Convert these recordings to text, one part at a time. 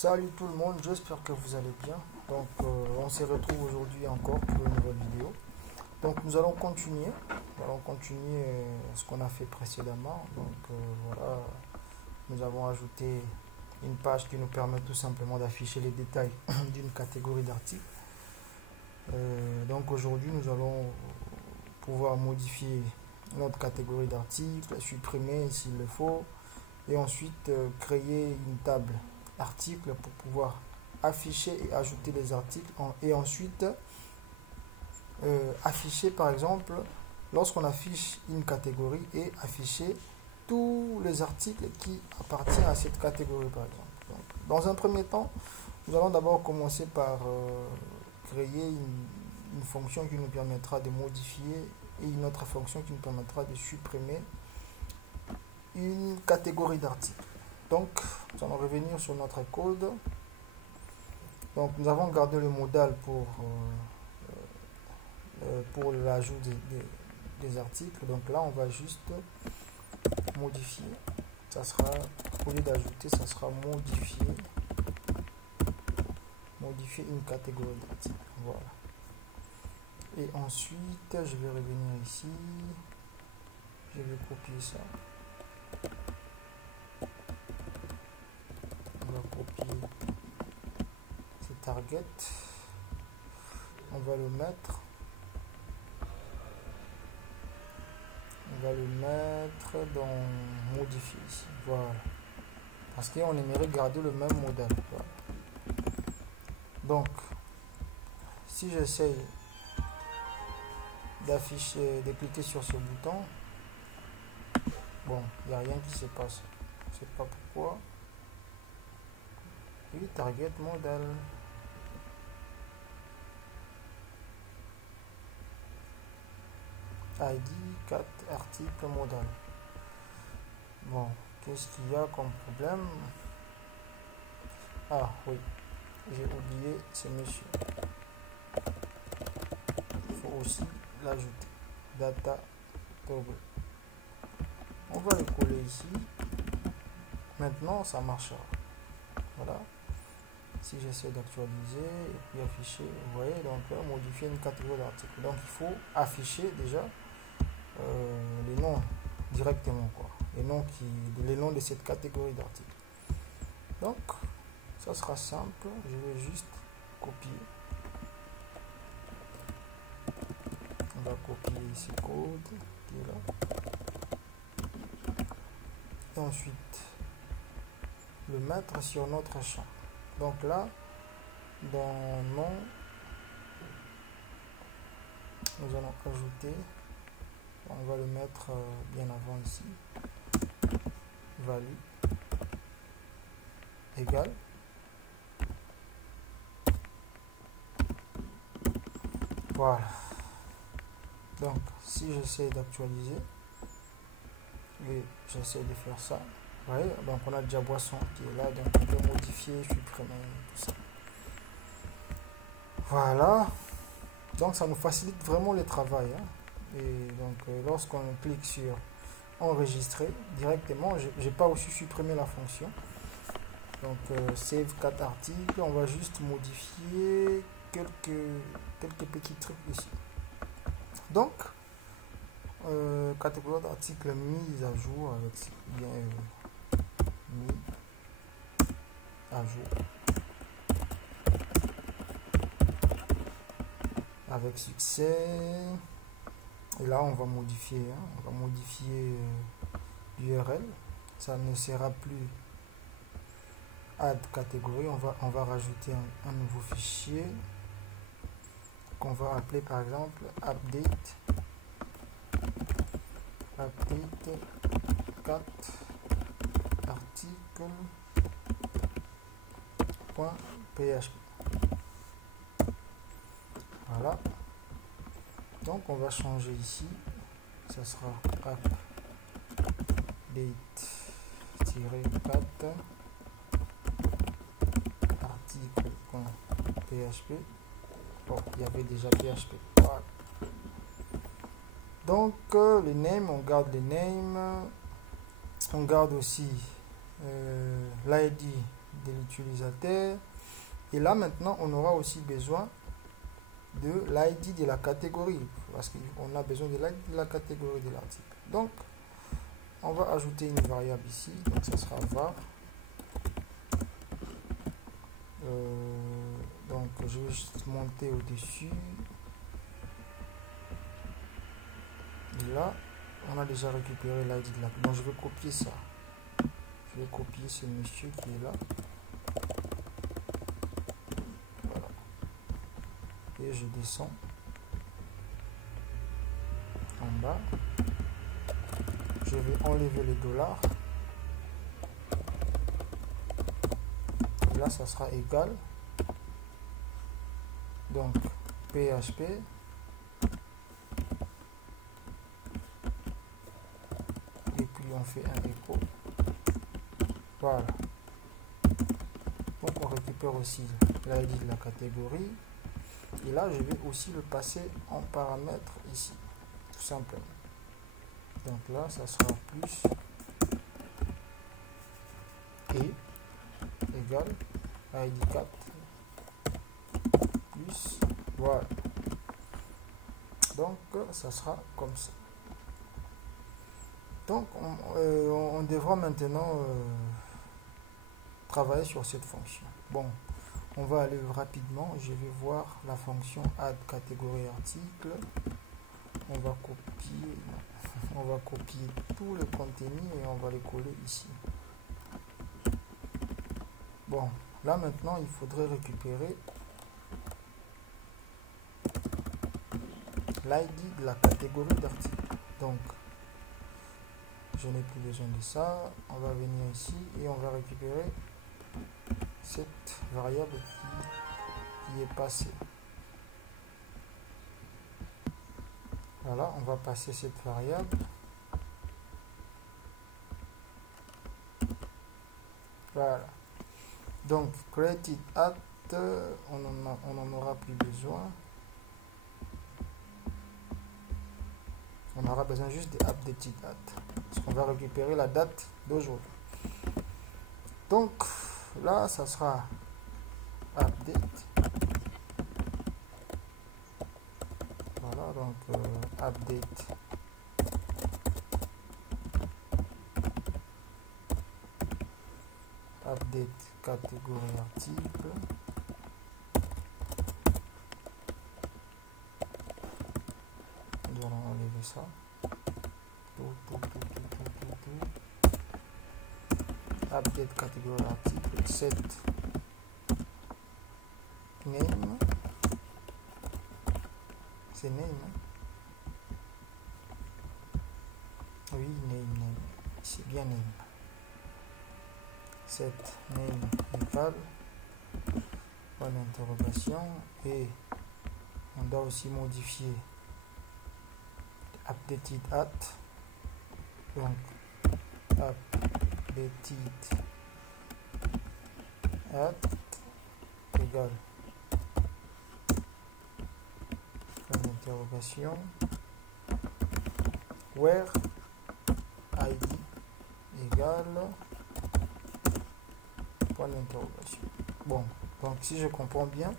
Salut tout le monde, j'espère que vous allez bien. Donc on se retrouve aujourd'hui encore pour une nouvelle vidéo. Donc nous allons continuer, ce qu'on a fait précédemment. Donc voilà, nous avons ajouté une page qui nous permet tout simplement d'afficher les détails d'une catégorie d'articles. Donc aujourd'hui nous allons pouvoir modifier notre catégorie d'articles, supprimer s'il le faut, et ensuite créer une table articles pour pouvoir afficher et ajouter les articles et ensuite afficher par exemple lorsqu'on affiche une catégorie et afficher tous les articles qui appartiennent à cette catégorie par exemple. Donc, dans un premier temps, nous allons d'abord commencer par créer une fonction qui nous permettra de modifier et une autre fonction qui nous permettra de supprimer une catégorie d'articles. Donc, nous allons revenir sur notre code. Donc, nous avons gardé le modal pour l'ajout des articles. Donc là, on va juste modifier. Ça sera, au lieu d'ajouter, ça sera modifier une catégorie d'articles. Voilà. Et ensuite, je vais revenir ici. Je vais copier ça. On va copier ce target, on va le mettre dans modifier ici, voilà, parce qu'on aimerait garder le même modèle. Voilà. Donc si j'essaye d'afficher, de cliquer sur ce bouton, bon, il n'y a rien qui se passe, je ne sais pas pourquoi. Oui, target model. ID 4 article modal. Bon, qu'est-ce qu'il y a comme problème? Ah oui, j'ai oublié ce monsieur. Il faut aussi l'ajouter. Data toggle. On va le coller ici. Maintenant, ça marchera. Voilà. Si j'essaie d'actualiser et puis afficher, vous voyez, donc là, modifier une catégorie d'articles. Donc il faut afficher déjà les noms directement, quoi. Les noms de cette catégorie d'articles. Donc ça sera simple, je vais juste copier. On va copier ce code qui est là. Et ensuite le mettre sur notre champ. Donc là, dans nom, nous allons ajouter, on va le mettre bien avant ici, value égale, voilà. Donc si j'essaie d'actualiser et j'essaie de faire ça, vous voyez, donc on a déjà boisson qui est là, donc on peut modifier, supprimer tout ça. Voilà, donc ça nous facilite vraiment le travail, hein. Et donc lorsqu'on clique sur enregistrer directement, j'ai pas aussi supprimé la fonction. Donc save 4 articles, on va juste modifier quelques petits trucs ici. Donc catégorie d'articles mise à jour avec bien mis à jour avec succès. Et là on va modifier, l'URL. Ça ne sera plus add catégorie, on va rajouter un nouveau fichier qu'on va appeler par exemple update 4 article.php. Voilà, donc on va changer ici, ça sera update-4 article.php. Bon, il y avait déjà PHP. Voilà. Donc les names, on garde les names, on garde aussi l'ID de l'utilisateur. Et là maintenant on aura aussi besoin de l'ID de la catégorie, parce qu'on a besoin de l'ID de la catégorie de l'article. Donc on va ajouter une variable ici, donc ça sera var. Donc je vais juste monter au-dessus. Et là, on a déjà récupéré l'ID de la... Donc je vais copier ça. Je vais copier ce monsieur qui est là. Voilà. Et je descends en bas. Je vais enlever le dollar. Et là, ça sera égal. Donc, PHP. Et puis, on fait un écho. Voilà. Donc, on récupère aussi l'ID de la catégorie. Et là, je vais aussi le passer en paramètre ici. Tout simplement. Donc là, ça sera plus et égal ID4 plus, voilà. Donc ça sera comme ça. Donc on devra maintenant travailler sur cette fonction. Bon, on va aller rapidement. Je vais voir la fonction add catégorie article. On va copier tout le contenu et on va les coller ici. Bon, là maintenant il faudrait récupérer l'ID de la catégorie d'article. Donc je n'ai plus besoin de ça. On va venir ici et on va récupérer cette variable qui est passée. Voilà, on va passer cette variable. Voilà. Donc, created at, on n'en aura plus besoin. On aura besoin juste de updated at. Parce qu'on va récupérer la date d'aujourd'hui. Donc, là, ça sera update. Voilà, donc update. Update catégorie article. Nous allons enlever ça. Update catégorie article. Set name. C'est name. Oui, name. C'est bien name. Set name égale point d'interrogation et on doit aussi modifier updated at, donc updated at égale point d'interrogation where id égale point d'interrogation. Bon, donc si je comprends bien,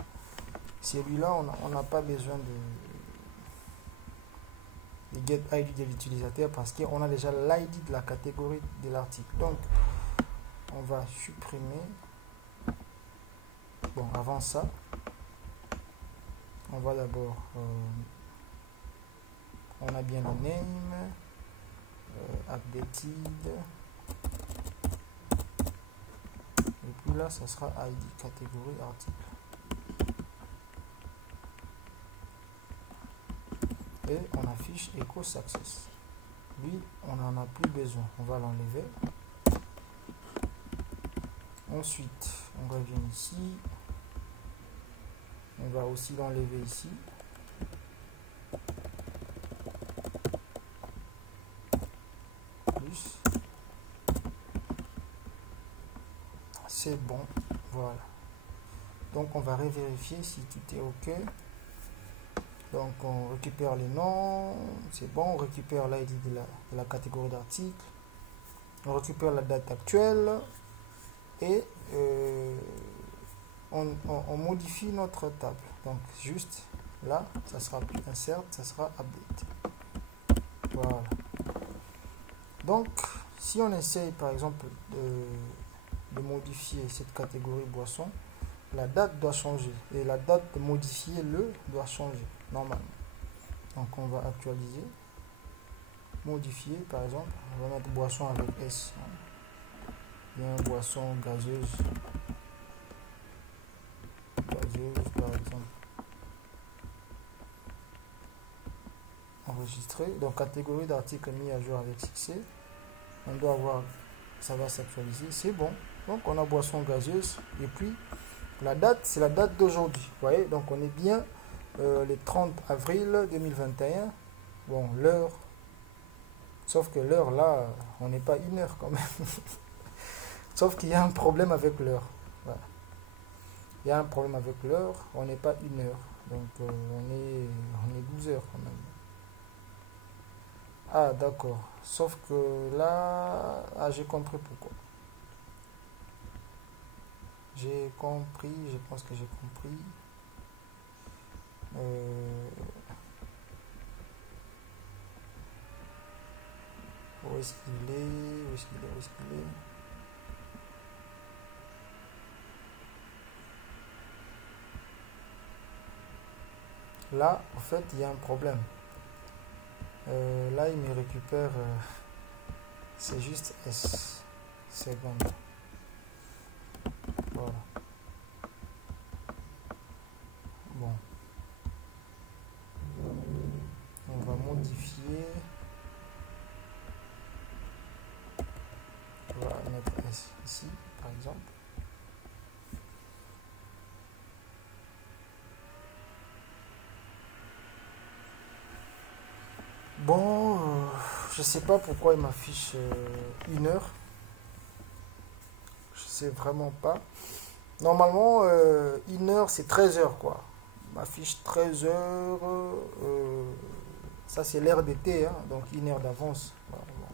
celui-là on n'a pas besoin de get ID de l'utilisateur parce qu'on a déjà l'ID de la catégorie de l'article. Donc on va supprimer. Bon, avant ça, on va d'abord on a bien le name, updated. Et puis là, ça sera ID catégorie article. Et on affiche Echo Success. Lui, on n'en a plus besoin. On va l'enlever. Ensuite, on revient ici. On va aussi l'enlever ici. Plus. C'est bon, voilà. Donc on va revérifier si tout est ok. Donc on récupère les noms, c'est bon, on récupère l'ID de la catégorie d'article, on récupère la date actuelle et on modifie notre table. Donc juste là, ça sera plus insert, ça sera update. Voilà. Donc si on essaye par exemple de modifier cette catégorie boisson, la date doit changer et la date de modifier le doit changer normalement. Donc on va actualiser, modifier par exemple, on va mettre boisson avec S, bien boisson gazeuse par exemple, enregistré. Donc catégorie d'article mis à jour avec succès, on doit avoir, ça va s'actualiser, c'est bon. Donc on a boisson gazeuse et puis la date, c'est la date d'aujourd'hui. Vous voyez, donc on est bien le 30 avril 2021. Bon, l'heure, sauf que l'heure là, on n'est pas 1 heure quand même. Sauf qu'il y a un problème avec l'heure. Voilà. Il y a un problème avec l'heure, on n'est pas 1 heure. Donc on est 12 heures quand même. Ah d'accord. Sauf que là, j'ai compris pourquoi. J'ai compris, je pense que j'ai compris. Où est-ce qu'il est? Où est-ce qu'il est? Où est-ce qu'il est? Là, en fait, il y a un problème. Là, il me récupère. C'est juste S. Seconde. Voilà. Bon. On va modifier. On va mettre S ici, par exemple. Bon, je sais pas pourquoi il m'affiche 1 heure. Je sais vraiment pas. Normalement, 1 heure, c'est 13 heures, quoi. Il m'affiche 13 heures. Ça, c'est l'heure d'été, hein, donc 1 heure d'avance. Voilà, bon.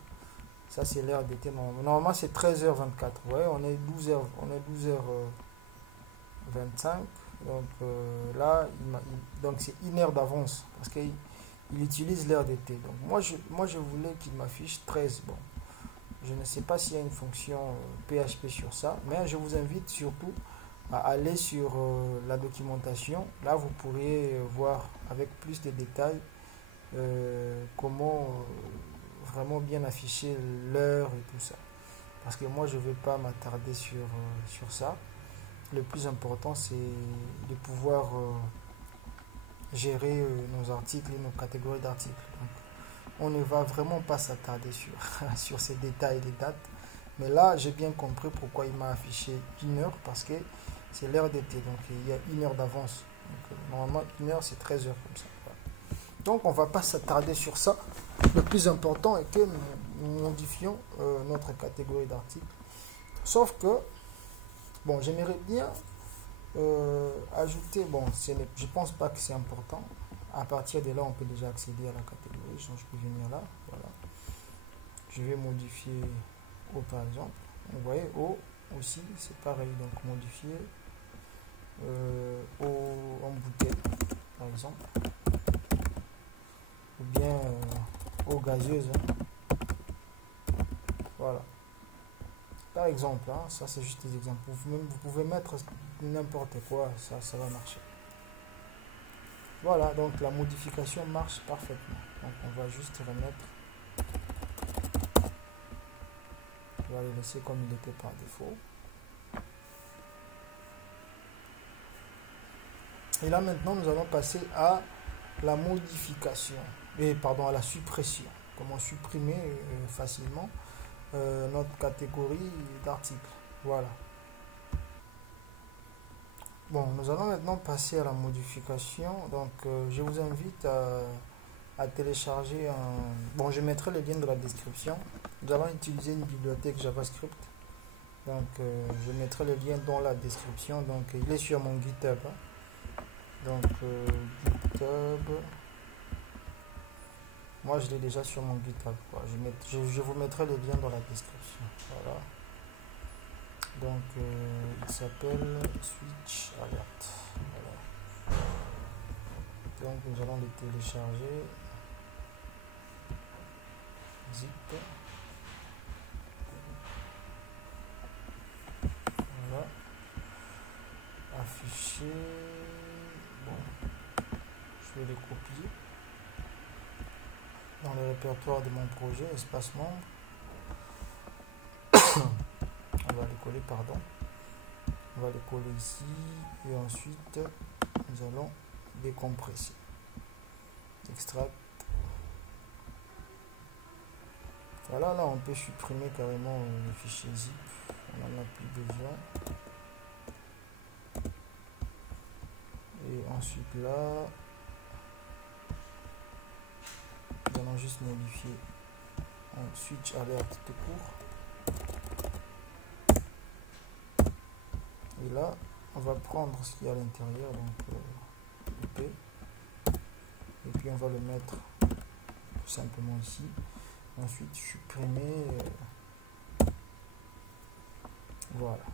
Ça, c'est l'heure d'été. Normalement, c'est 13h24. Vous voyez, on est 12h, on est 12h25. Donc là, donc c'est 1 heure d'avance parce qu'il utilise l'heure d'été. Donc moi je voulais qu'il m'affiche 13. Bon, je ne sais pas s'il y a une fonction PHP sur ça, mais je vous invite surtout à aller sur la documentation. Là, vous pourrez voir avec plus de détails comment vraiment bien afficher l'heure et tout ça. Parce que moi, je ne vais pas m'attarder sur ça. Le plus important, c'est de pouvoir gérer nos articles et nos catégories d'articles. Donc, on ne va vraiment pas s'attarder sur ces détails des dates. Mais là, j'ai bien compris pourquoi il m'a affiché 1 heure, parce que c'est l'heure d'été. Donc, il y a 1 heure d'avance. Normalement, 1 heure, c'est 13 heures comme ça. Voilà. Donc, on ne va pas s'attarder sur ça. Le plus important est que nous modifions notre catégorie d'articles. Sauf que, bon, j'aimerais bien ajouter, bon, je pense pas que c'est important. À partir de là, on peut déjà accéder à la catégorie. Donc, je peux venir là, voilà. Je vais modifier O par exemple. Vous voyez, O aussi, c'est pareil. Donc, modifier O en bouteille, par exemple. Ou bien eau gazeuse. Hein. Voilà. Par exemple, hein, ça c'est juste des exemples. Vous pouvez mettre n'importe quoi, ça va marcher. Voilà, donc la modification marche parfaitement. Donc on va juste remettre. On va le laisser comme il était par défaut. Et là maintenant nous allons passer à la modification. Et pardon, à la suppression. Comment supprimer facilement notre catégorie d'articles. Voilà. Bon, nous allons maintenant passer à la modification. Donc, je vous invite à télécharger un... Bon, je mettrai le lien dans la description. Nous allons utiliser une bibliothèque JavaScript. Donc, je mettrai le lien dans la description. Donc, il est sur mon GitHub. Hein. Donc, GitHub... Moi, je l'ai déjà sur mon GitHub. Je vous mettrai le lien dans la description. Voilà. Donc il s'appelle switch alert. Voilà. Donc nous allons le télécharger. Zip. Voilà. Afficher. Bon, je vais le copier dans le répertoire de mon projet, espace membre. On va le coller, pardon. On va le coller ici et ensuite nous allons décompresser. Extract. Voilà, là on peut supprimer carrément le fichier zip. On n'en a plus besoin. Et ensuite là, nous allons juste modifier un switch alert tout court. Et là, on va prendre ce qu'il y a à l'intérieur, donc IP. Et puis on va le mettre tout simplement ici. Ensuite supprimer. Voilà.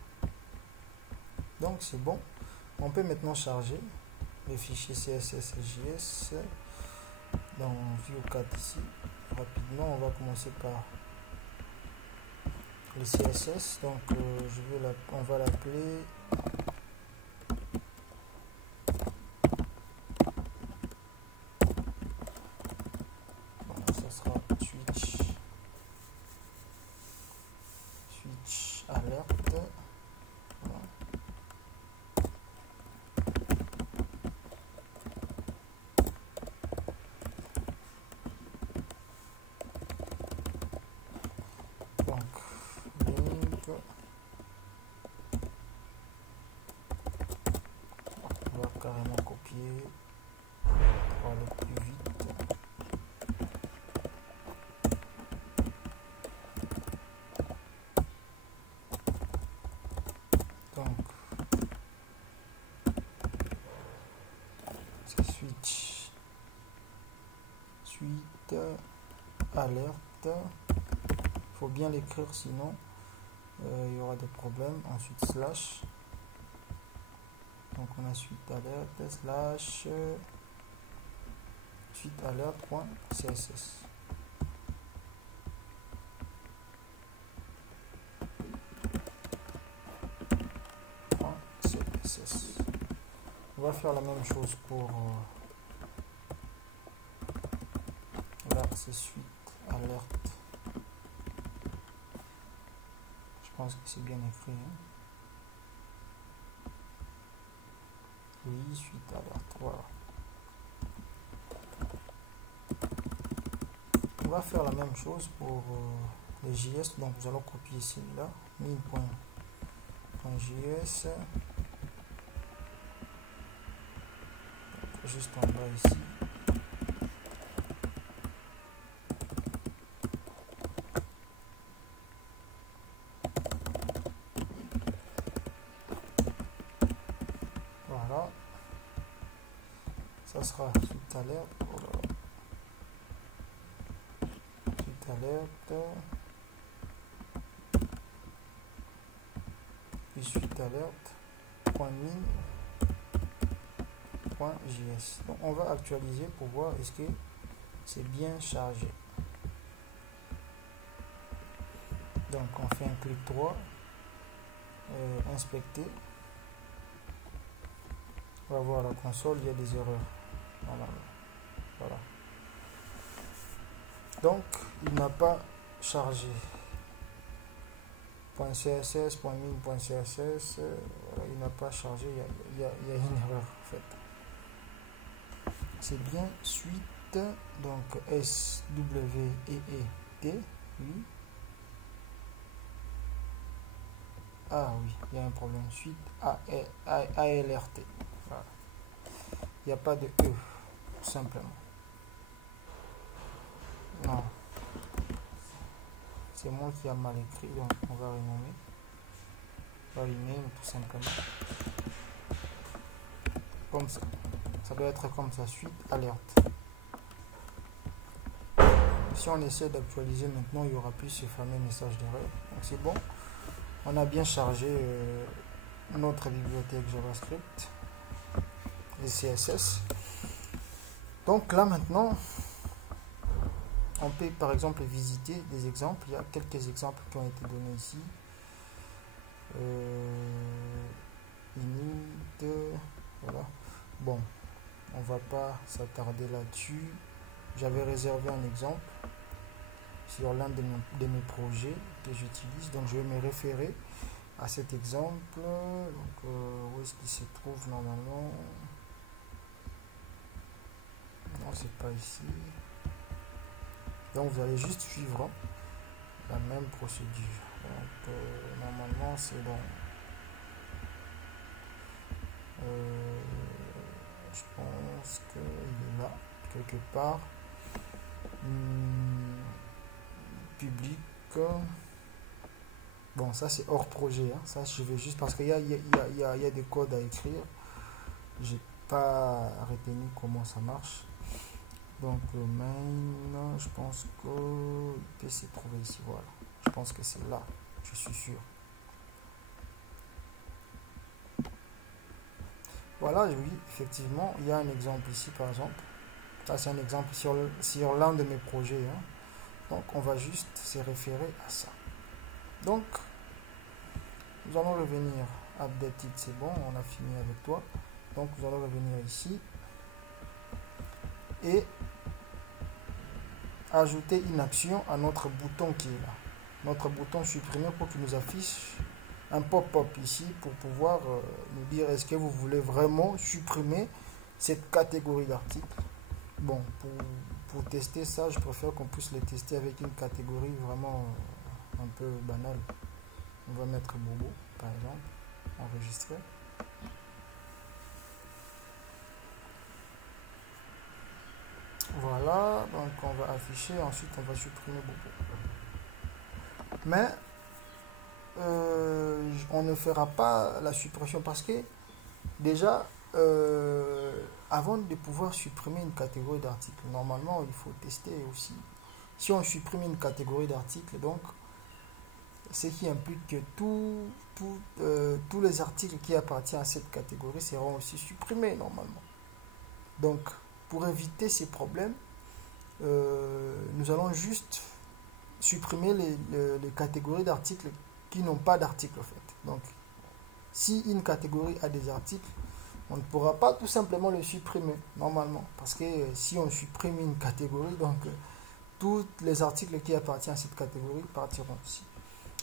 Donc c'est bon. On peut maintenant charger les fichiers CSS et JS dans Vue 4 ici. Rapidement, on va commencer par le CSS. Donc on va l'appeler switch alert. Voilà. Donc link, on va carrément copier pour aller plus vite. Donc c'est switch suite alerte. Faut bien l'écrire, sinon il y aura des problèmes. Ensuite slash. Donc on a suite alerte slash suite alerte.css. On va faire la même chose pour là, c'est suite alerte. Je pense que c'est bien écrit, hein. Oui, suite alerte, voilà. On va faire la même chose pour les JS. Donc nous allons copier celui-là, min.js, juste en bas ici. Voilà, ça sera suite alerte. Suite alerte, puis suite alerte .min.js. Donc on va actualiser pour voir est-ce que c'est bien chargé. Donc on fait un clic droit, inspecter. On va voir la console, il y a des erreurs. Voilà. Donc il n'a pas chargé. .css, .min.css, voilà, il n'a pas chargé, il y a une erreur en fait. C'est bien suite, donc SWEET, oui. Ah oui, il y a un problème. Suite ALRT. Voilà. Il n'y a pas de E, tout simplement. Non. C'est moi qui a mal écrit, donc on va renommer. On va rename tout simplement. Comme ça. Ça doit être comme ça, suite alerte. Si on essaie d'actualiser maintenant, il n'y aura plus ce fameux message d'erreur. Donc c'est bon. on a bien chargé notre bibliothèque JavaScript et CSS. Donc là maintenant, on peut par exemple visiter des exemples. Il y a quelques exemples qui ont été donnés ici. Init, voilà. Bon, on va pas s'attarder là-dessus. J'avais réservé un exemple sur l'un de mes projets que j'utilise, donc je vais me référer à cet exemple. Donc où est-ce qu'il se trouve normalement? Non, c'est pas ici. Donc vous allez juste suivre la même procédure. Donc normalement c'est bon. Je pense qu'il est là quelque part. Public. Bon, ça c'est hors projet. Hein. Ça je vais juste parce qu'il y a des codes à écrire. J'ai pas retenu comment ça marche. Donc le main, je pense que peut se trouver ici. Voilà. Je pense que c'est là. Je suis sûr. Voilà, oui, effectivement, il y a un exemple ici par exemple. Ça c'est un exemple sur l'un de mes projets. Hein. Donc on va juste se référer à ça. Donc nous allons revenir update it, c'est bon, on a fini avec toi. Donc nous allons revenir ici et ajouter une action à notre bouton qui est là. Notre bouton supprimer pour qu'il nous affiche un pop-up ici pour pouvoir nous dire est-ce que vous voulez vraiment supprimer cette catégorie d'articles. Bon, pour tester ça, je préfère qu'on puisse le tester avec une catégorie vraiment un peu banale. On va mettre Bobo, par exemple, enregistrer. Voilà, donc on va afficher, ensuite on va supprimer Bobo. Mais on ne fera pas la suppression parce que déjà, avant de pouvoir supprimer une catégorie d'articles, normalement il faut tester aussi. Si on supprime une catégorie d'articles, donc ce qui implique que tous les articles qui appartiennent à cette catégorie seront aussi supprimés normalement. Donc, pour éviter ces problèmes, nous allons juste supprimer les catégories d'articles qui n'ont pas d'article en fait. Donc, si une catégorie a des articles, on ne pourra pas tout simplement le supprimer normalement. Parce que si on supprime une catégorie, donc tous les articles qui appartiennent à cette catégorie partiront aussi.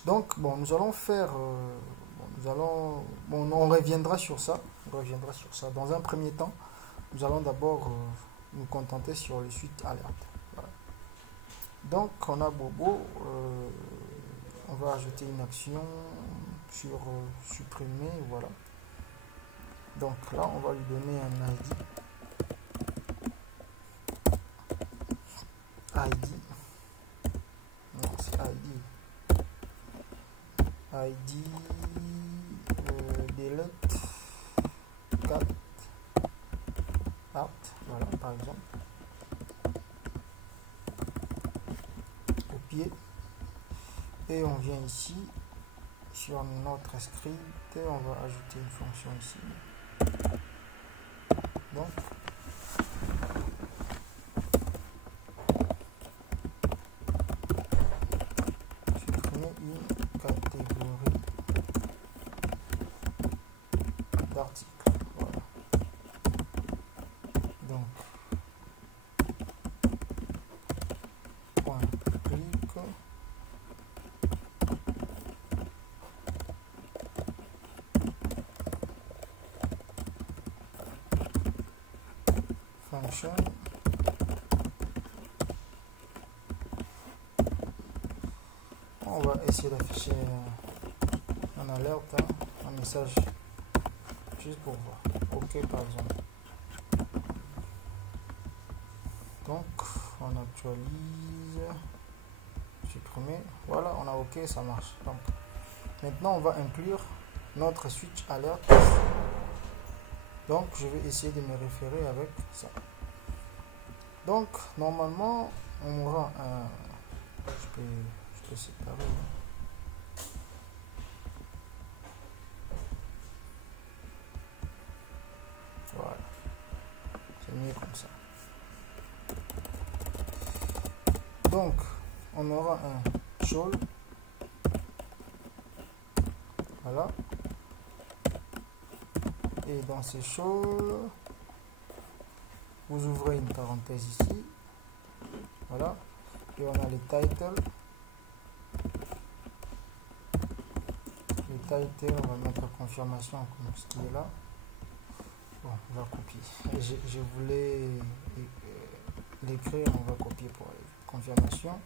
Donc, bon, nous allons faire... on reviendra sur ça. On reviendra sur ça. Dans un premier temps, nous allons d'abord nous contenter sur le suite alerte. Voilà. Donc, on a Bobo. On va ajouter une action sur supprimer. Voilà. Donc là, on va lui donner un ID. Non, c'est ID delete cat art, voilà, par exemple. Copier. Et on vient ici sur notre script, on va ajouter une fonction ici. Donc supprimer une catégorie d'articles. Voilà. Donc point clic. Function. On va essayer d'afficher un alerte, hein, un message juste pour voir. OK par exemple. Donc on actualise, supprimer. Voilà, on a OK, ça marche. Donc maintenant on va inclure notre switch alerte. Donc je vais essayer de me référer avec ça. Donc normalement on aura un... Je peux séparer. Voilà, c'est mieux comme ça. Donc on aura un shawl, voilà, et dans ces shawl vous ouvrez une parenthèse ici, voilà, et on a les titles. Les titles, on va mettre confirmation comme ce qui est là. Bon, on va copier. Je voulais l'écrire, on va copier pour confirmation.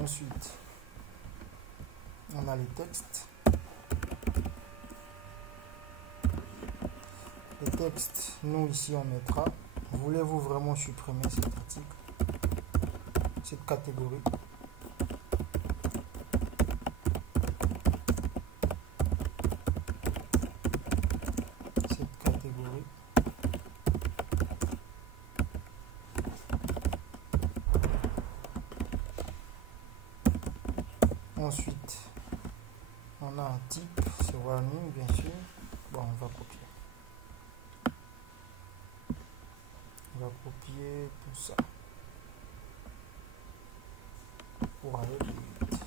Ensuite, on a les textes. Les textes, nous ici on mettra, voulez-vous vraiment supprimer cet article, cette catégorie? Cette catégorie. Ensuite, on a un type, c'est warning bien sûr. Bon, on va copier. On va copier tout ça pour aller plus vite.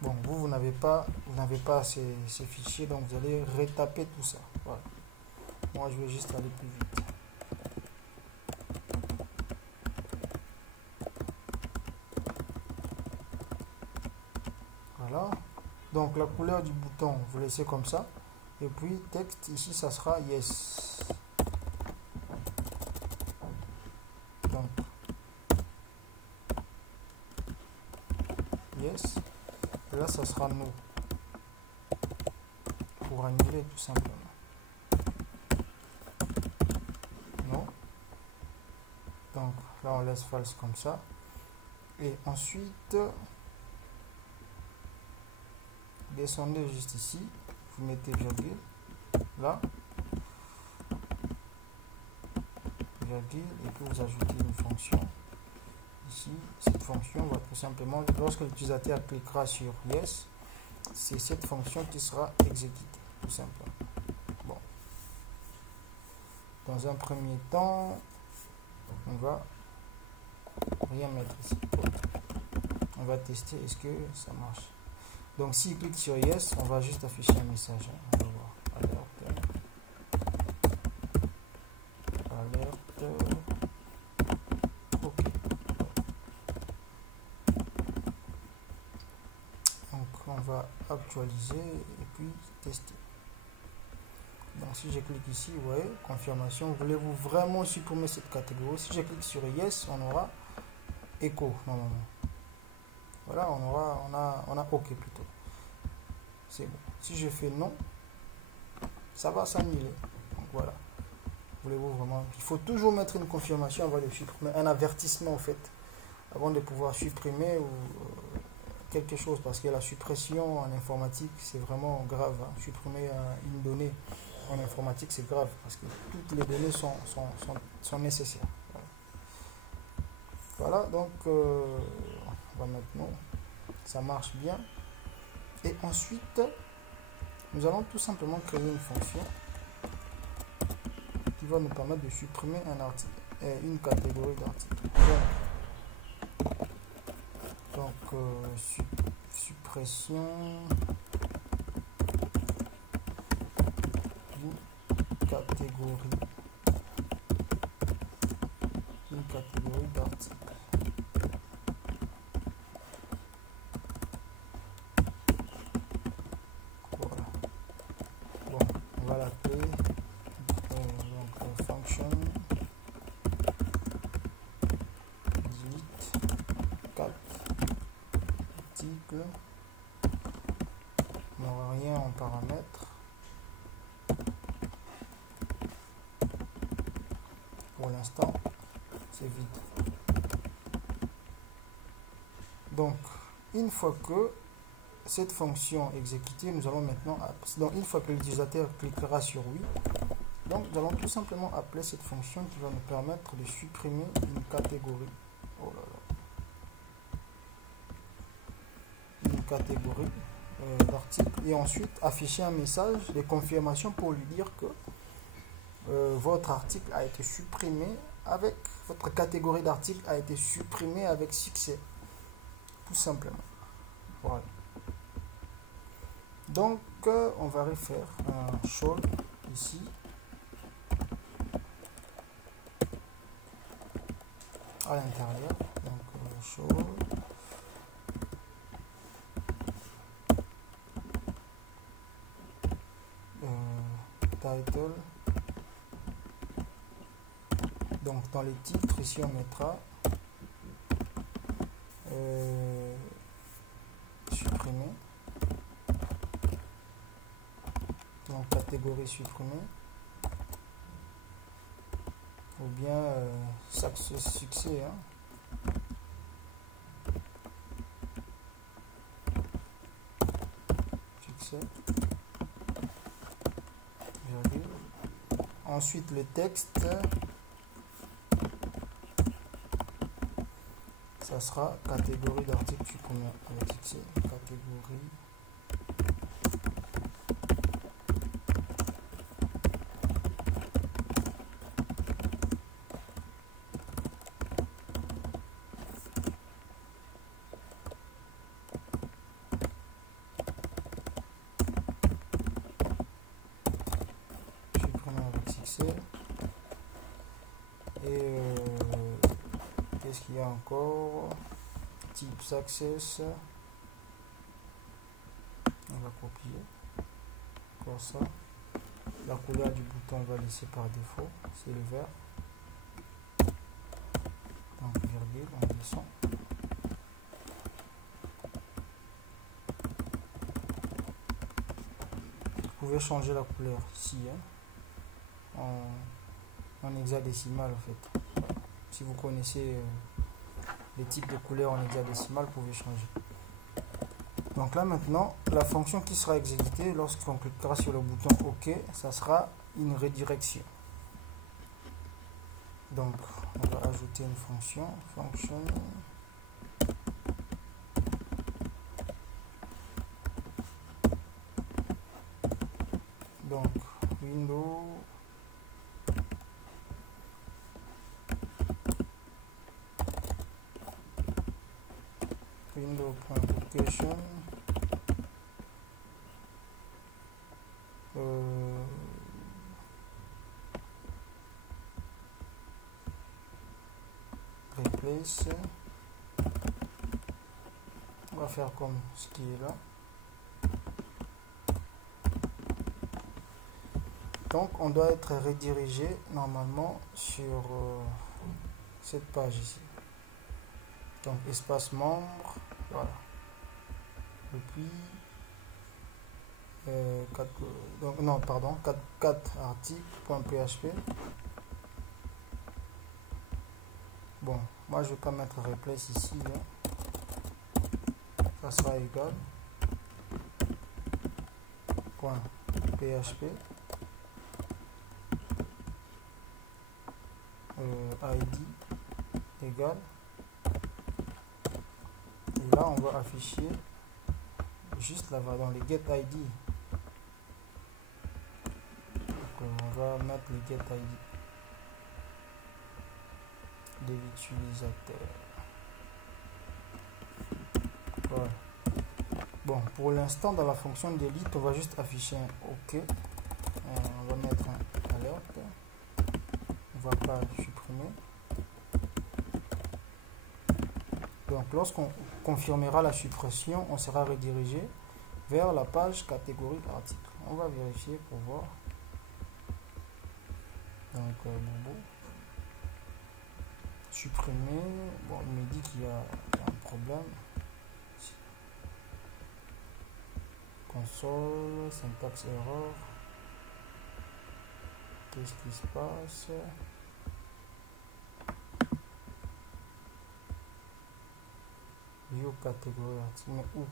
Bon, vous n'avez pas ces fichiers, donc vous allez retaper tout ça. Voilà. Moi, je vais juste aller plus vite. Voilà. Donc la couleur du bouton, vous laissez comme ça. Et puis texte ici, ça sera yes. Donc yes. Et là, ça sera no. Pour annuler tout simplement. Non. Donc là, on laisse false comme ça. Et ensuite, descendez juste ici. Vous mettez virgule. Là. Virgule. Et puis vous ajoutez une fonction. Ici, cette fonction va tout simplement, lorsque l'utilisateur cliquera sur yes, c'est cette fonction qui sera exécutée, tout simplement. Bon. Dans un premier temps, on va rien mettre ici. On va tester est-ce que ça marche. Donc s'il clique sur yes, on va juste afficher un message. On va voir. Alerte. OK. Donc on va actualiser et puis tester. Donc si je clique ici, vous voyez, confirmation, voulez-vous vraiment supprimer cette catégorie? Si je clique sur yes, on aura écho normalement. Voilà, on a OK plutôt. C'est bon. Si je fais non, ça va s'annuler. Donc voilà. Voulez-vous vraiment? Il faut toujours mettre une confirmation avant de supprimer, un avertissement en fait, avant de pouvoir supprimer ou quelque chose, parce que la suppression en informatique c'est vraiment grave. Hein. Supprimer une donnée en informatique c'est grave parce que toutes les données sont nécessaires. Voilà, donc on va maintenant, ça marche bien. Et ensuite, nous allons tout simplement créer une fonction qui va nous permettre de supprimer un article, une catégorie d'articles. Donc suppression d'une catégorie d'articles. Voilà. Bon, on va l'appeler function delete 4 articles. On n'aura rien en paramètres. Pour l'instant, c'est vide. Donc, une fois que cette fonction exécutée, nous allons maintenant, donc une fois que l'utilisateur cliquera sur oui, donc nous allons tout simplement appeler cette fonction qui va nous permettre de supprimer une catégorie. Oh là là. Une catégorie d'article et ensuite afficher un message de confirmation pour lui dire que votre article a été supprimé avec votre catégorie d'article a été supprimée avec succès, tout simplement. Voilà. Donc on va refaire un show ici à l'intérieur. Donc show title. Donc dans les titres ici on mettra supprimer, donc catégorie supprimée, ou bien succès, hein. Succès, virgule. Ensuite le texte, ça sera catégorie d'article supprimé avec succès, catégorie supprimé avec succès. Et qu'est-ce qu'il y a encore? Type success, on va copier comme ça. La couleur du bouton on va laisser par défaut, c'est le vert. Donc virgule, on descend. Vous pouvez changer la couleur ici, hein, en hexadécimal en fait. Si vous connaissez les types de couleurs en hexadécimal, vous pouvez changer. Donc là maintenant, la fonction qui sera exécutée lorsqu'on cliquera sur le bouton OK, ça sera une redirection. Donc on va ajouter une fonction, donc window window.location replace. On va faire comme ce qui est là. Donc on doit être redirigé normalement sur cette page ici. Donc espace membre, voilà. Et puis 4 articles.php. Bon, moi je vais pas mettre replace ici, hein. Ça sera égal .php id égal, et là on va afficher juste là dans les get id. Donc on va mettre les get id de l'utilisateur. Voilà. Bon, pour l'instant dans la fonction delete on va juste afficher un OK. On va mettre un alerte, on va pas supprimer. Donc lorsqu'on confirmera la suppression, on sera redirigé vers la page catégorie article. On va vérifier pour voir. Donc supprimer. Bon, il me dit qu'il y a un problème. Console, syntaxe erreur. Qu'est-ce qui se passe? View catégorie article, mais où?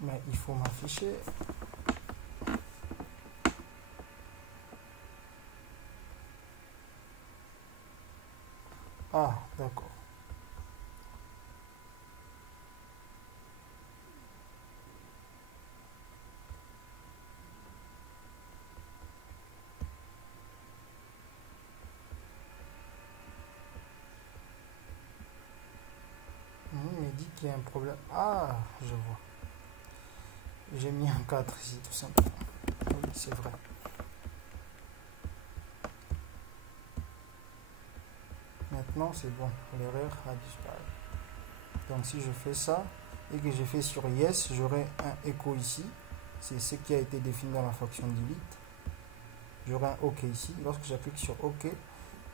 mais il faut m'afficher. Ah, d'accord. Il me dit qu'il y a un problème. Ah, je vois. J'ai mis un 4 ici, tout simplement. Oui, c'est vrai. Maintenant, c'est bon. L'erreur a disparu. Donc, si je fais ça et que je fais sur yes, j'aurai un echo ici. C'est ce qui a été défini dans la fonction delete. J'aurai un OK ici. Lorsque j'applique sur OK,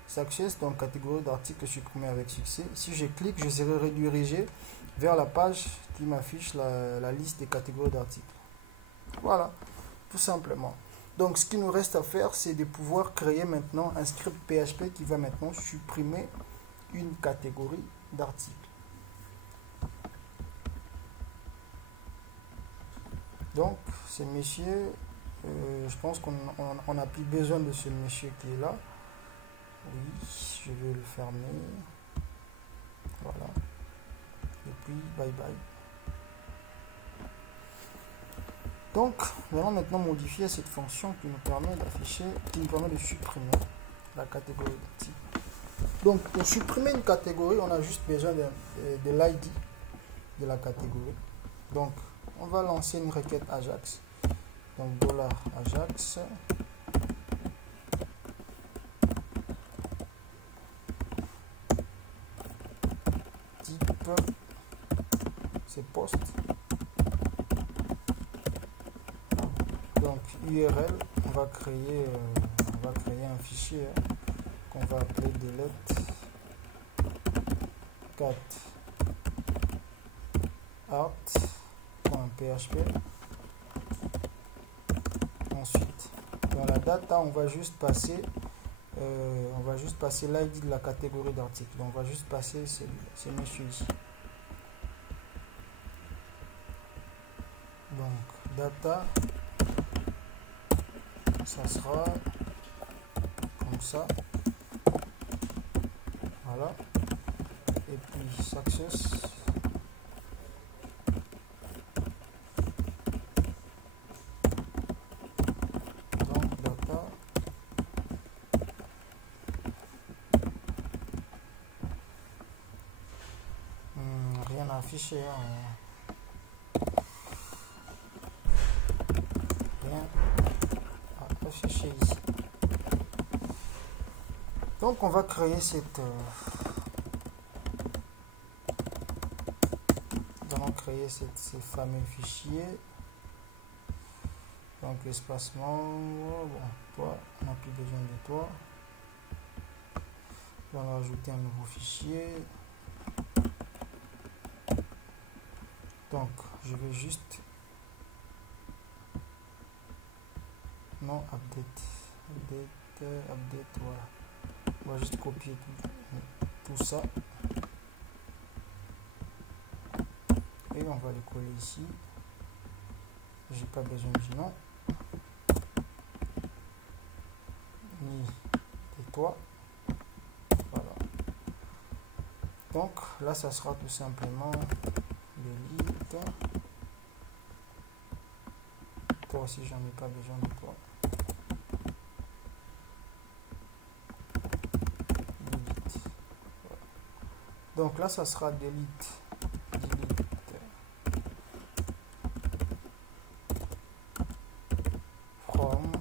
Success, donc catégorie d'articles supprimés avec succès. Si je clique, je serai redirigé vers la page qui m'affiche la liste des catégories d'articles. Voilà, tout simplement. Donc, ce qu'il nous reste à faire, c'est de pouvoir créer maintenant un script PHP qui va maintenant supprimer une catégorie d'articles. Donc, ce monsieur, je pense qu'on n'a plus besoin de ce monsieur qui est là. Oui, je vais le fermer. Voilà. Et puis, bye bye. Donc, nous allons maintenant modifier cette fonction qui nous permet d'afficher, qui nous permet de supprimer la catégorie d'articles. Donc, pour supprimer une catégorie, on a juste besoin de l'ID de la catégorie. Donc, on va lancer une requête Ajax. Donc, $Ajax. Type, c'est post. Donc, URL, on va créer un fichier qu'on va appeler delete cat art.php. Ensuite, dans la data, on va juste passer l'ID de la catégorie d'article. Donc, on va juste passer ce monsieur ici. Donc, data, ça sera comme ça. Voilà. Et puis, success. Donc, data. Rien à afficher. Rien à afficher ici. Donc on va créer cette ces fameux fichiers. Donc espacement, bon, toi, on n'a plus besoin de toi. On va ajouter un nouveau fichier. Donc je vais juste non update, voilà. On va juste copier tout ça et on va le coller ici. J'ai pas besoin du nom ni de toi. Voilà. Donc là, ça sera tout simplement delete. Toi aussi, j'en ai pas besoin de toi. Delete. Voilà. Donc là, ça sera delete from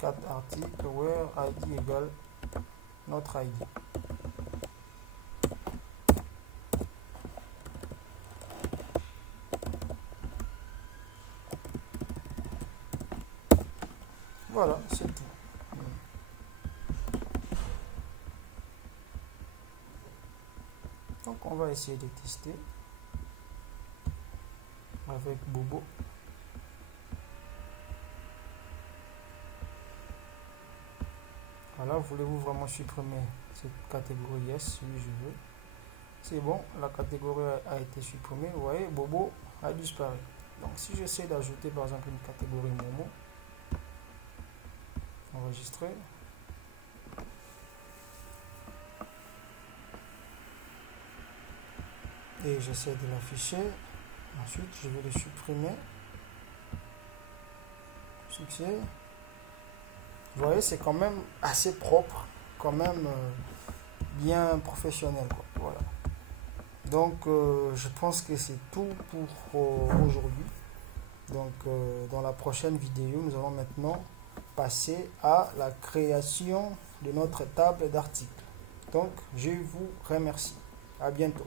cat article where id égale notre id. Voilà, c'est tout. Donc on va essayer de tester avec Bobo. Voilà, voulez-vous vraiment supprimer cette catégorie? Yes, oui, je veux. C'est bon, la catégorie a été supprimée. Vous voyez, Bobo a disparu. Donc si j'essaie d'ajouter par exemple une catégorie Momo, enregistrer, et j'essaie de l'afficher, ensuite je vais le supprimer, succès. Vous voyez, c'est quand même assez propre, quand même bien professionnel, quoi. Voilà. Donc je pense que c'est tout pour aujourd'hui. Donc dans la prochaine vidéo, nous allons maintenant passer à la création de notre table d'articles. Donc je vous remercie. À bientôt.